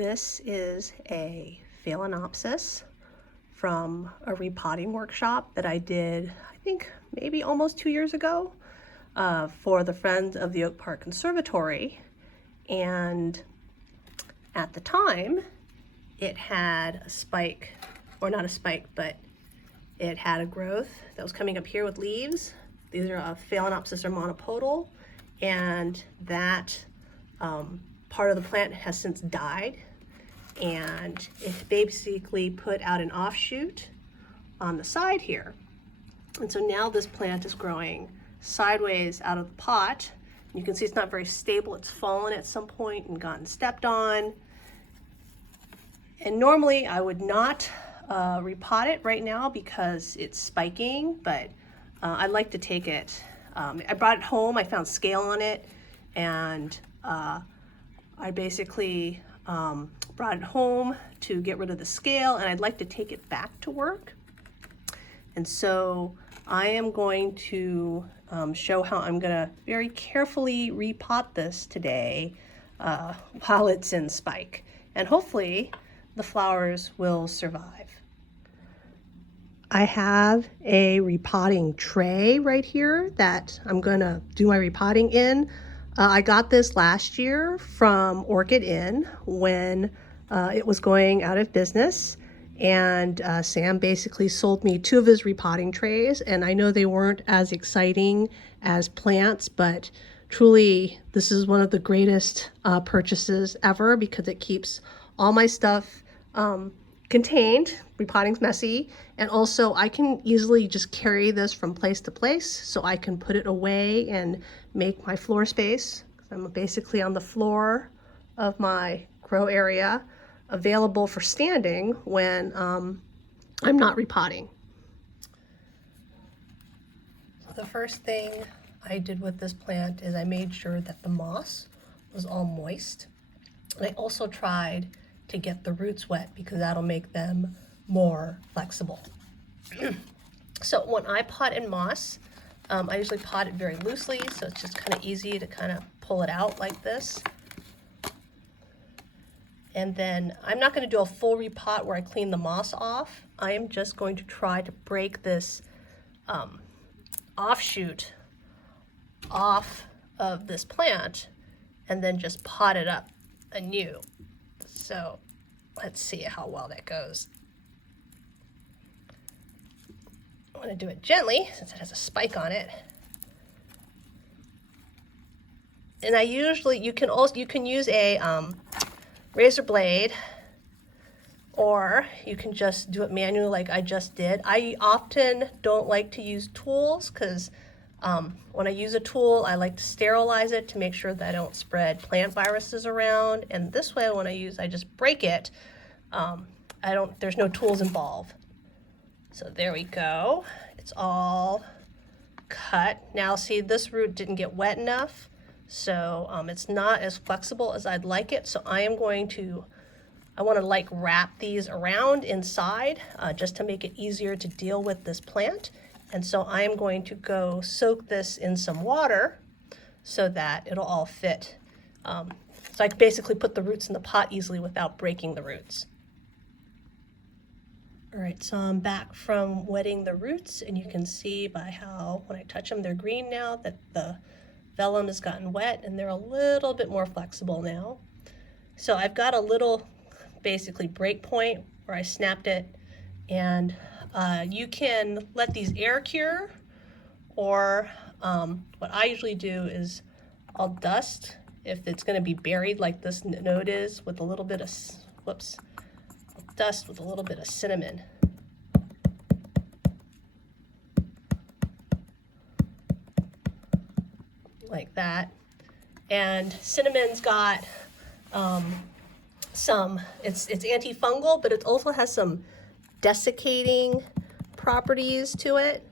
This is a Phalaenopsis from a repotting workshop that I did, I think maybe almost 2 years ago for the Friends of the Oak Park Conservatory. And at the time, it had a spike, or not a spike, but it had a growth that was coming up here with leaves. These are Phalaenopsis or monopodal, and that part of the plant has since died, and it basically put out an offshoot on the side here. And so now this plant is growing sideways out of the pot. You can see it's not very stable. It's fallen at some point and gotten stepped on. And normally I would not repot it right now because it's spiking, but I'd like to take it. I brought it home, I found scale on it, and I basically brought it home to get rid of the scale, and I'd like to take it back to work. And so I am going to show how I'm going to very carefully repot this today while it's in spike. And hopefully the flowers will survive. I have a repotting tray right here that I'm going to do my repotting in. I got this last year from Orchid Inn when it was going out of business, and Sam basically sold me 2 of his repotting trays, and I know they weren't as exciting as plants, but truly this is one of the greatest purchases ever because it keeps all my stuff contained. Repotting's messy, and also I can easily just carry this from place to place, so I can put it away and make my floor space. I'm basically on the floor of my grow area, available for standing when I'm not repotting. So the first thing I did with this plant is I made sure that the moss was all moist, and I also tried to get the roots wet because that'll make them more flexible. So when I pot in moss, I usually pot it very loosely, so it's just kind of easy to kind of pull it out like this. And then I'm not going to do a full repot where I clean the moss off. I am just going to try to break this offshoot off of this plant and then just pot it up anew. So let's see how well that goes. I want to do it gently since it has a spike on it. And I usually, you can use a razor blade, or you can just do it manually like I just did. I often don't like to use tools because when I use a tool, I like to sterilize it to make sure that I don't spread plant viruses around. And this way, when I just break it. There's no tools involved. So there we go. It's all cut. Now see, this root didn't get wet enough, so it's not as flexible as I'd like it. So I want to like wrap these around inside just to make it easier to deal with this plant. And so I am going to go soak this in some water so that it'll all fit. So I can basically put the roots in the pot easily without breaking the roots. All right, so I'm back from wetting the roots, and you can see by how when I touch them, they're green now, that the vellum has gotten wet and they're a little bit more flexible now. So I've got a little basically break point where I snapped it, and you can let these air cure, or what I usually do is I'll dust if it's going to be buried like this node is with a little bit of, dust with a little bit of cinnamon. Like that. And cinnamon's got it's antifungal, but it also has some desiccating properties to it.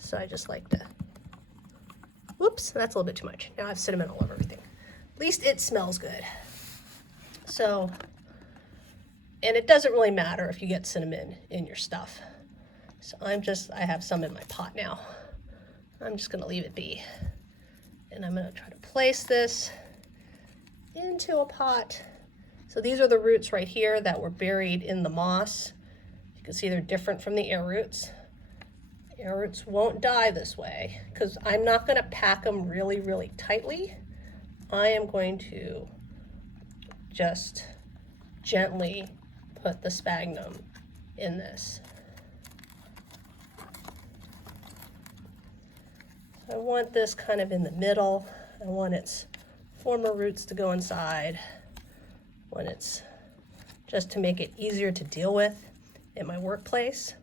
So I just like to, whoops, that's a little bit too much. Now I have cinnamon all over everything. At least it smells good. So, and it doesn't really matter if you get cinnamon in your stuff. So I have some in my pot now. I'm just gonna leave it be. And I'm gonna try to place this into a pot So these are the roots right here that were buried in the moss. You can see they're different from the air roots. Air roots won't die this way because I'm not going to pack them really, really tightly. I am going to just gently put the sphagnum in this. So I want this kind of in the middle. I want its former roots to go inside. When it's just to make it easier to deal with in my workplace.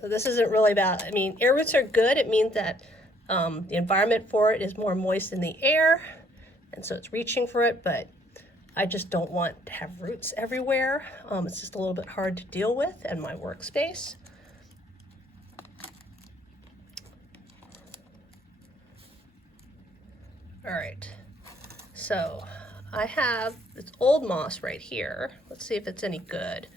So this isn't really about, I mean, air roots are good. It means that the environment for it is more moist in the air, and so it's reaching for it, but I just don't want to have roots everywhere. It's just a little bit hard to deal with in my workspace. All right, so I have this old moss right here. Let's see if it's any good.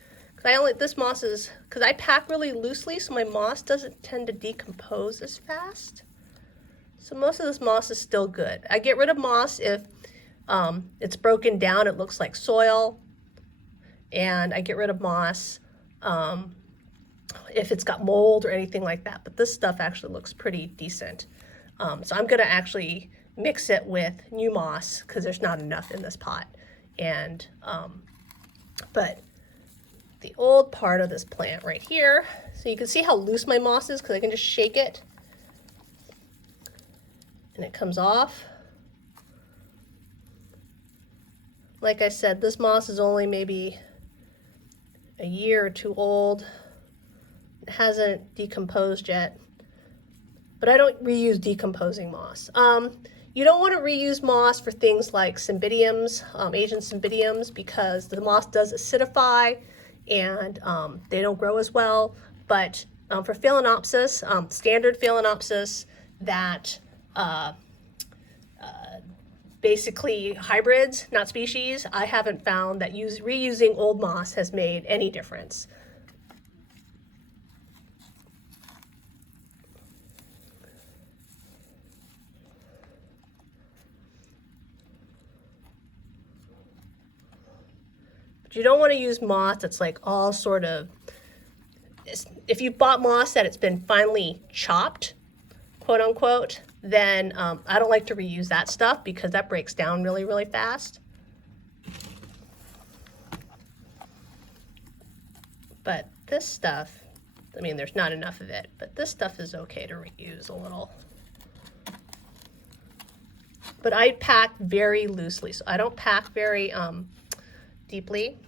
This moss is, because I pack really loosely, so my moss doesn't tend to decompose as fast. So most of this moss is still good. I get rid of moss if it's broken down, it looks like soil. And I get rid of moss if it's got mold or anything like that. But this stuff actually looks pretty decent. So I'm gonna actually mix it with new moss because there's not enough in this pot. And but the old part of this plant right here, so you can see how loose my moss is because I can just shake it and it comes off. Like I said, this moss is only maybe a year or two old. It hasn't decomposed yet, but I don't reuse decomposing moss. You don't want to reuse moss for things like cymbidiums, Asian cymbidiums, because the moss does acidify and they don't grow as well. But for Phalaenopsis, standard Phalaenopsis that basically hybrids, not species, I haven't found that reusing old moss has made any difference. You don't want to use moss that's like all sort of, if you've bought moss that it's been finely chopped, quote unquote, then I don't like to reuse that stuff because that breaks down really, really fast. But this stuff, I mean, there's not enough of it, but this stuff is okay to reuse a little. But I pack very loosely, so I don't pack very deeply.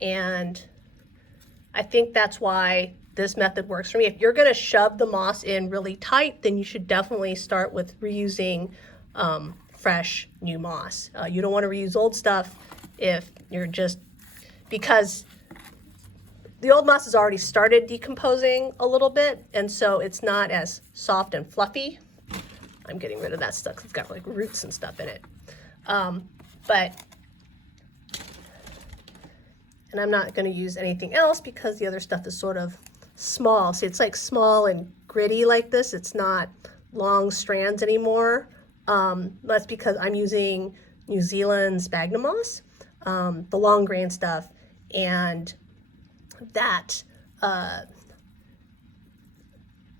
And I think that's why this method works for me. If you're gonna shove the moss in really tight, then you should definitely start with reusing fresh new moss. You don't wanna reuse old stuff if you're just, because the old moss has already started decomposing a little bit, and so it's not as soft and fluffy. I'm getting rid of that stuff because it's got like roots and stuff in it. And I'm not going to use anything else because the other stuff is sort of small. See, it's like small and gritty like this. It's not long strands anymore. That's because I'm using New Zealand sphagnum moss, the long grain stuff, and that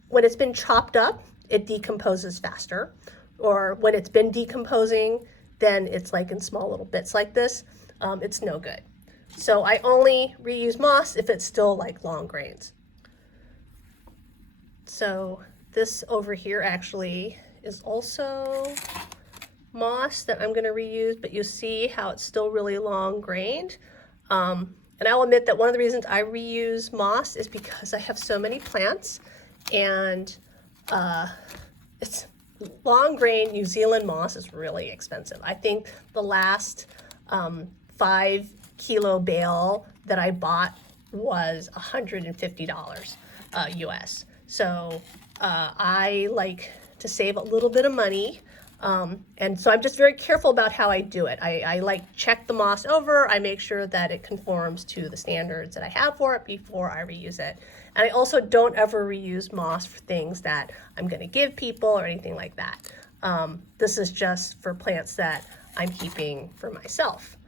when it's been chopped up, it decomposes faster. Or when it's been decomposing, then it's like in small little bits like this. It's no good. So I only reuse moss if it's still like long grains. So this over here actually is also moss that I'm going to reuse, but you see how it's still really long grained. And I'll admit that one of the reasons I reuse moss is because I have so many plants, and it's long grain New Zealand moss is really expensive. I think the last 5 kilo bale that I bought was $150 US. So I like to save a little bit of money And so I'm just very careful about how I do it. I like check the moss over. I make sure that it conforms to the standards that I have for it before I reuse it. And I also don't ever reuse moss for things that I'm going to give people or anything like that. This is just for plants that I'm keeping for myself,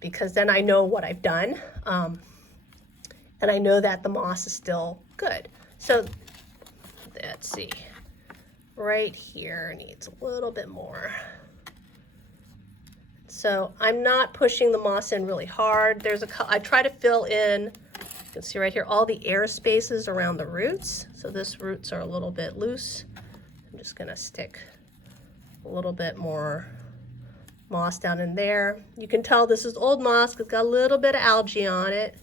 because then I know what I've done, and I know that the moss is still good. So let's see, right here needs a little bit more. So I'm not pushing the moss in really hard. I try to fill in, you can see right here, all the air spaces around the roots. So this roots are a little bit loose. I'm just gonna stick a little bit more moss down in there. You can tell this is old moss because it's got a little bit of algae on it.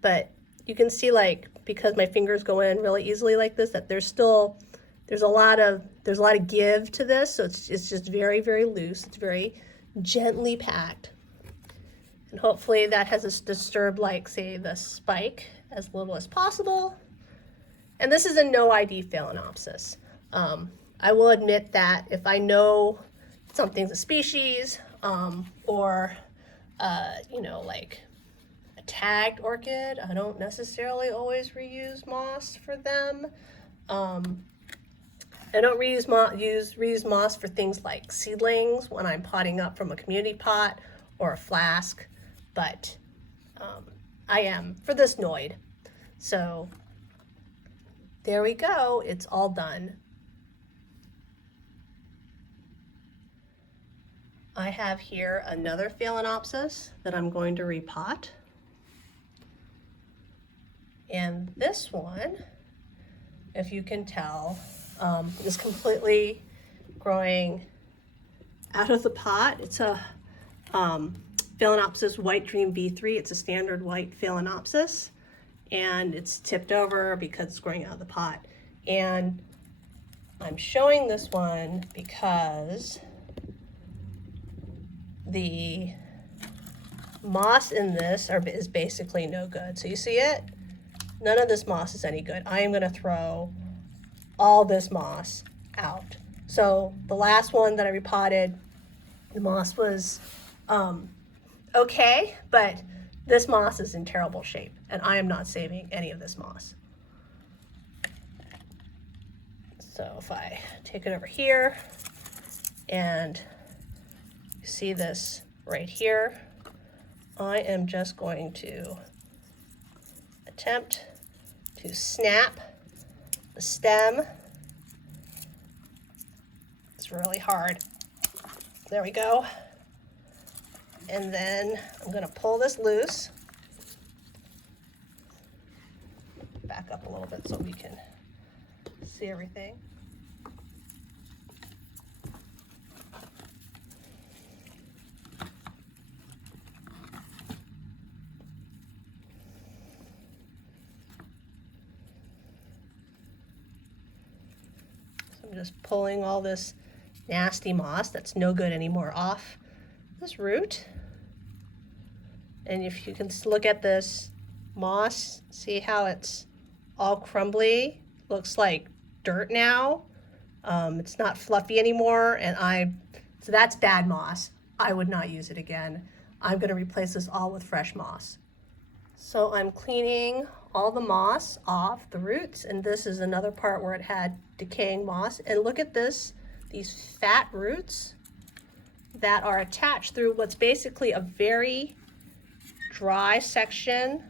But you can see, like, because my fingers go in really easily like this, that there's a lot of give to this, so it's just very, very loose. It's very gently packed. And hopefully that has disturbed, like, say, the spike as little as possible. And this is a no ID Phalaenopsis. I will admit that if I know something's a species, or you know, like a tagged orchid, I don't necessarily always reuse moss for them. I don't reuse moss for things like seedlings when I'm potting up from a community pot or a flask, but I am for this Noid. So there we go, it's all done. I have here another Phalaenopsis that I'm going to repot. And this one, if you can tell, is completely growing out of the pot. It's a Phalaenopsis White Dream V3. It's a standard white Phalaenopsis, and it's tipped over because it's growing out of the pot. And I'm showing this one because the moss in this is basically no good. So you see it? None of this moss is any good. I am going to throw all this moss out. So the last one that I repotted, the moss was okay, but this moss is in terrible shape, and I am not saving any of this moss. So if I take it over here, and you see this right here, I am just going to attempt to snap the stem. It's really hard. There we go. And then I'm going to pull this loose. Back up a little bit so we can see everything. I'm just pulling all this nasty moss that's no good anymore off this root. And if you can look at this moss, see how it's all crumbly? Looks like dirt now. It's not fluffy anymore, and so that's bad moss. I would not use it again. I'm going to replace this all with fresh moss. So I'm cleaning all the moss off the roots, and this is another part where it had decaying moss. And look at this, these fat roots that are attached through what's basically a very dry section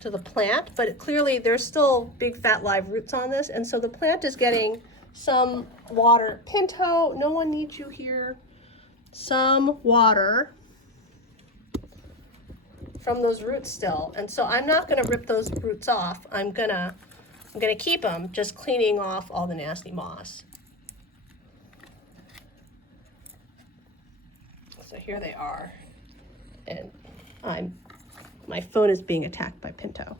to the plant, but clearly there's still big fat live roots on this, and so the plant is getting some water. Pinto, no one needs you here. Some water from those roots still, and so I'm not going to rip those roots off. I'm gonna keep them, just cleaning off all the nasty moss. So here they are, and my phone is being attacked by Pinto.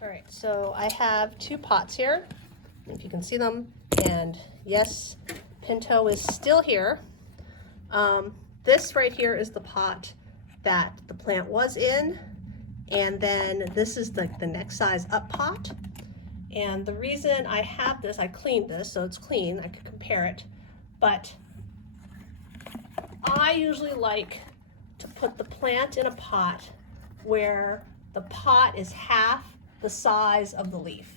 All right, so I have two pots here, if you can see them, and yes, Pinto is still here. This right here is the pot that the plant was in, and then this is like the next size up pot. And the reason I have this, I cleaned this, so it's clean, I could compare it, but I usually like to put the plant in a pot where the pot is half the size of the leaf.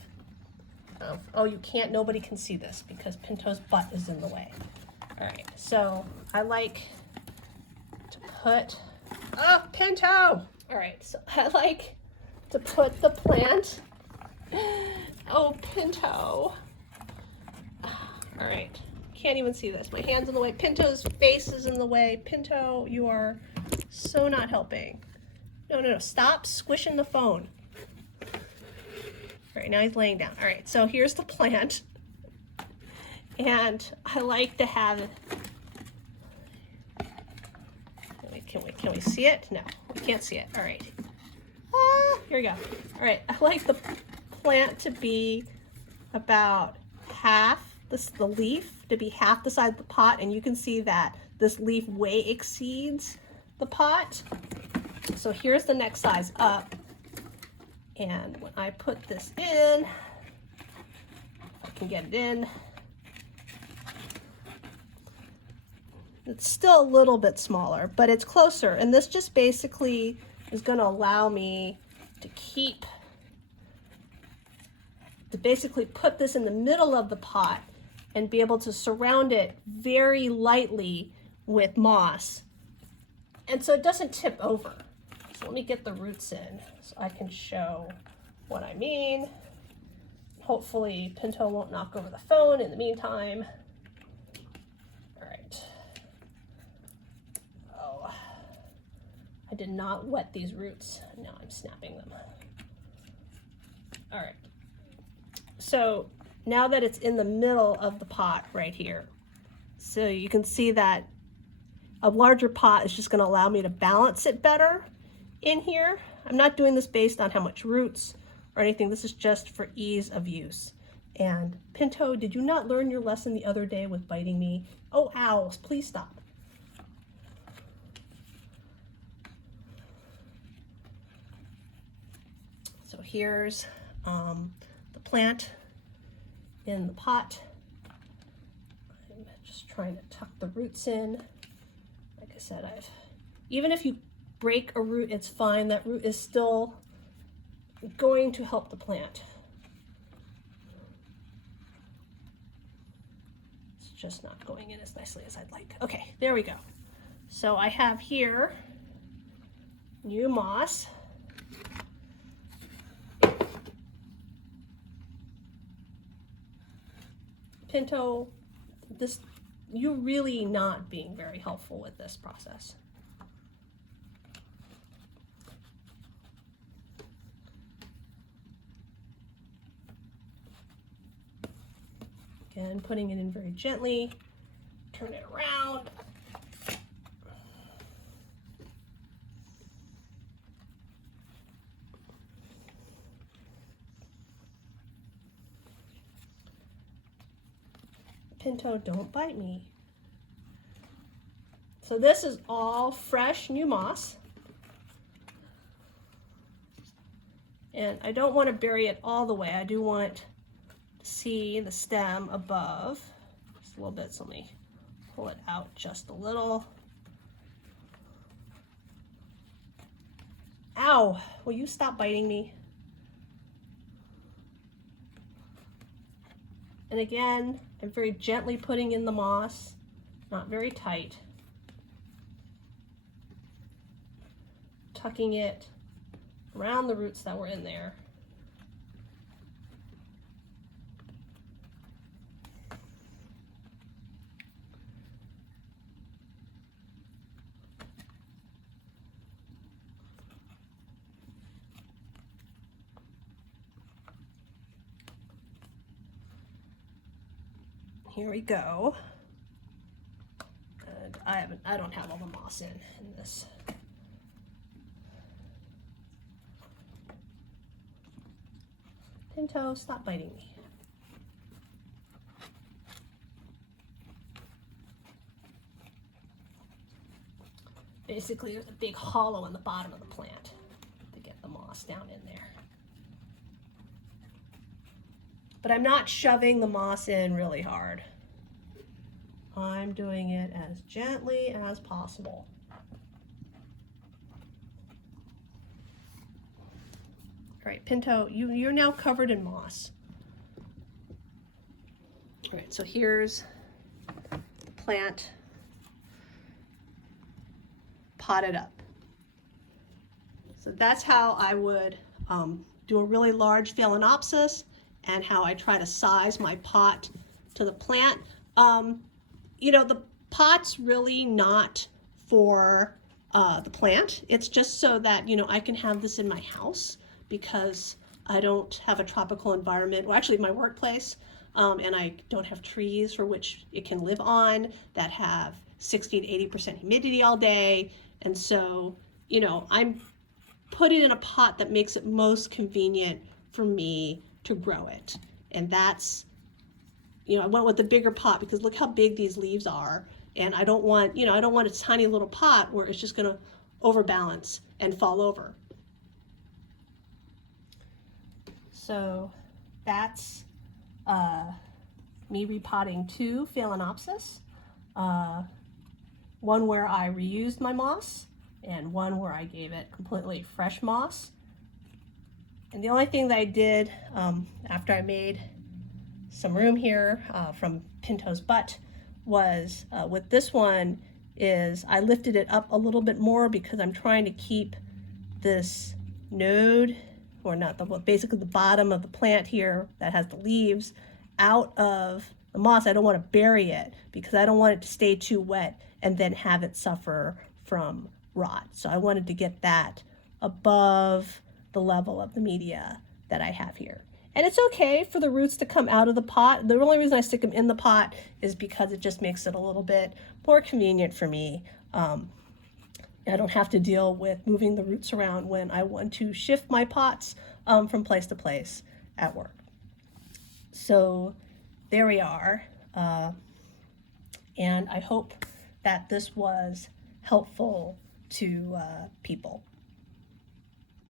Oh, you can't, nobody can see this because Pinto's butt is in the way. All right, so I like to put, oh, Pinto! All right, so I like to put the plant, oh, Pinto. All right, can't even see this. My hand's in the way. Pinto's face is in the way. Pinto, you are so not helping. No, no, no, stop squishing the phone. All right, now he's laying down. All right, so here's the plant. And I like to have it. Can we see it? No, we can't see it. All right. Here we go. All right, I like the plant to be about half, the leaf to be half the size of the pot, and you can see that this leaf way exceeds the pot. So here's the next size up. And when I put this in, if I can get it in, it's still a little bit smaller, but it's closer. And this just basically is going to allow me to basically put this in the middle of the pot and be able to surround it very lightly with moss. And so it doesn't tip over. So let me get the roots in so I can show what I mean. Hopefully Pinto won't knock over the phone in the meantime. All right. Oh, I did not wet these roots. Now I'm snapping them. All right. So now that it's in the middle of the pot right here, so you can see that a larger pot is just going to allow me to balance it better in here. I'm not doing this based on how much roots or anything. This is just for ease of use. And Pinto, did you not learn your lesson the other day with biting me? Oh, owls, please stop. So here's the plant in the pot. I'm just trying to tuck the roots in. Like I said, even if you break a root, it's fine. That root is still going to help the plant. It's just not going in as nicely as I'd like. Okay, there we go. So I have here new moss. Pinto, you're really not being very helpful with this process. Again, putting it in very gently, turn it around. Pinto, don't bite me. So this is all fresh new moss. And I don't want to bury it all the way. I do want see the stem above just a little bit, so let me pull it out just a little. Ow, will you stop biting me? And again, I'm very gently putting in the moss, not very tight, tucking it around the roots that were in there. Here we go. And I don't have all the moss in this. Pinto, stop biting me. Basically, there's a big hollow in the bottom of the plant to get the moss down in there. but I'm not shoving the moss in really hard. I'm doing it as gently as possible. All right, Pinto, you're now covered in moss. All right, so here's the plant potted up. So that's how I would do a really large Phalaenopsis, and how I try to size my pot to the plant. You know, the pot's really not for the plant. It's just so that, you know, I can have this in my house, because I don't have a tropical environment, well, actually my workplace, and I don't have trees for which it can live on that have 60 to 80% humidity all day. And so, you know, I'm put it in a pot that makes it most convenient for me to grow it. And that's, you know, I went with the bigger pot because look how big these leaves are. And I don't want, you know, I don't want a tiny little pot where it's just gonna overbalance and fall over. So that's me repotting 2 Phalaenopsis. One where I reused my moss, and one where I gave it completely fresh moss. And the only thing that I did after I made some room here from Pinto's butt was with this one is I lifted it up a little bit more because I'm trying to keep this node, or not the, basically the bottom of the plant here that has the leaves, out of the moss. I don't want to bury it because I don't want it to stay too wet and then have it suffer from rot. So I wanted to get that above the level of the media that I have here. And it's okay for the roots to come out of the pot. The only reason I stick them in the pot is because it just makes it a little bit more convenient for me. I don't have to deal with moving the roots around when I want to shift my pots from place to place at work. So there we are. And I hope that this was helpful to people.